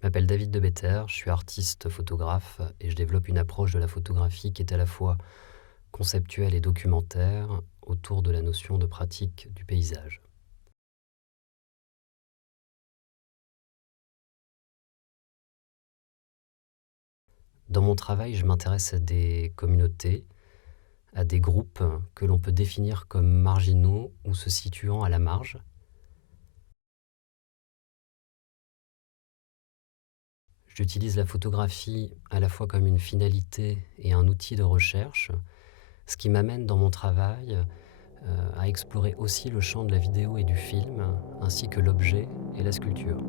Je m'appelle David Debeter, je suis artiste photographe et je développe une approche de la photographie qui est à la fois conceptuelle et documentaire autour de la notion de pratique du paysage. Dans mon travail, je m'intéresse à des communautés, à des groupes que l'on peut définir comme marginaux ou se situant à la marge. J'utilise la photographie à la fois comme une finalité et un outil de recherche, ce qui m'amène dans mon travail à explorer aussi le champ de la vidéo et du film, ainsi que l'objet et la sculpture.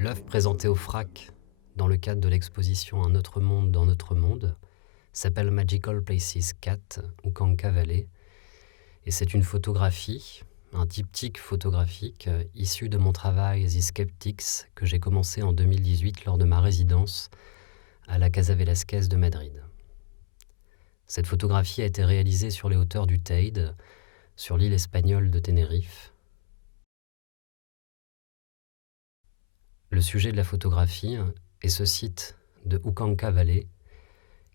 L'œuvre présentée au FRAC dans le cadre de l'exposition Un autre monde dans notre monde s'appelle Magical Places 4 ou Kanka Valley, et c'est une photographie, un diptyque photographique issu de mon travail The Skeptics que j'ai commencé en 2018 lors de ma résidence à la Casa Velasquez de Madrid. Cette photographie a été réalisée sur les hauteurs du Teide, sur l'île espagnole de Tenerife. Le sujet de la photographie est ce site de Ukanka Valley,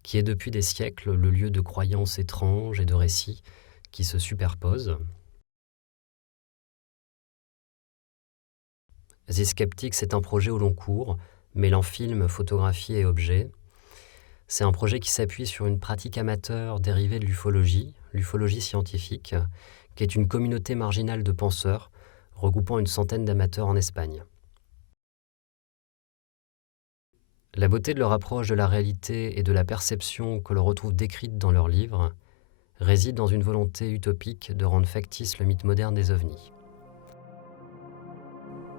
qui est depuis des siècles le lieu de croyances étranges et de récits qui se superposent. The Skeptics est un projet au long cours, mêlant film, photographie et objet. C'est un projet qui s'appuie sur une pratique amateur dérivée de l'ufologie scientifique, qui est une communauté marginale de penseurs regroupant une centaine d'amateurs en Espagne. La beauté de leur approche de la réalité et de la perception que l'on retrouve décrite dans leurs livres réside dans une volonté utopique de rendre factice le mythe moderne des ovnis.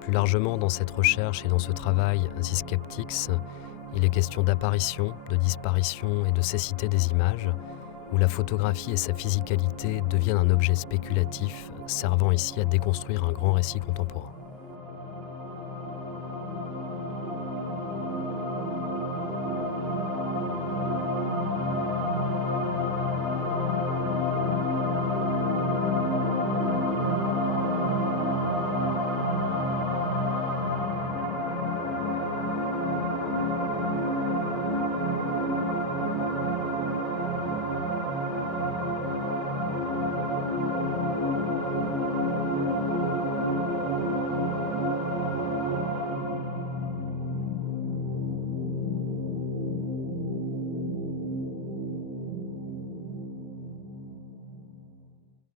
Plus largement, dans cette recherche et dans ce travail The Skeptics, il est question d'apparition, de disparition et de cécité des images, où la photographie et sa physicalité deviennent un objet spéculatif servant ici à déconstruire un grand récit contemporain.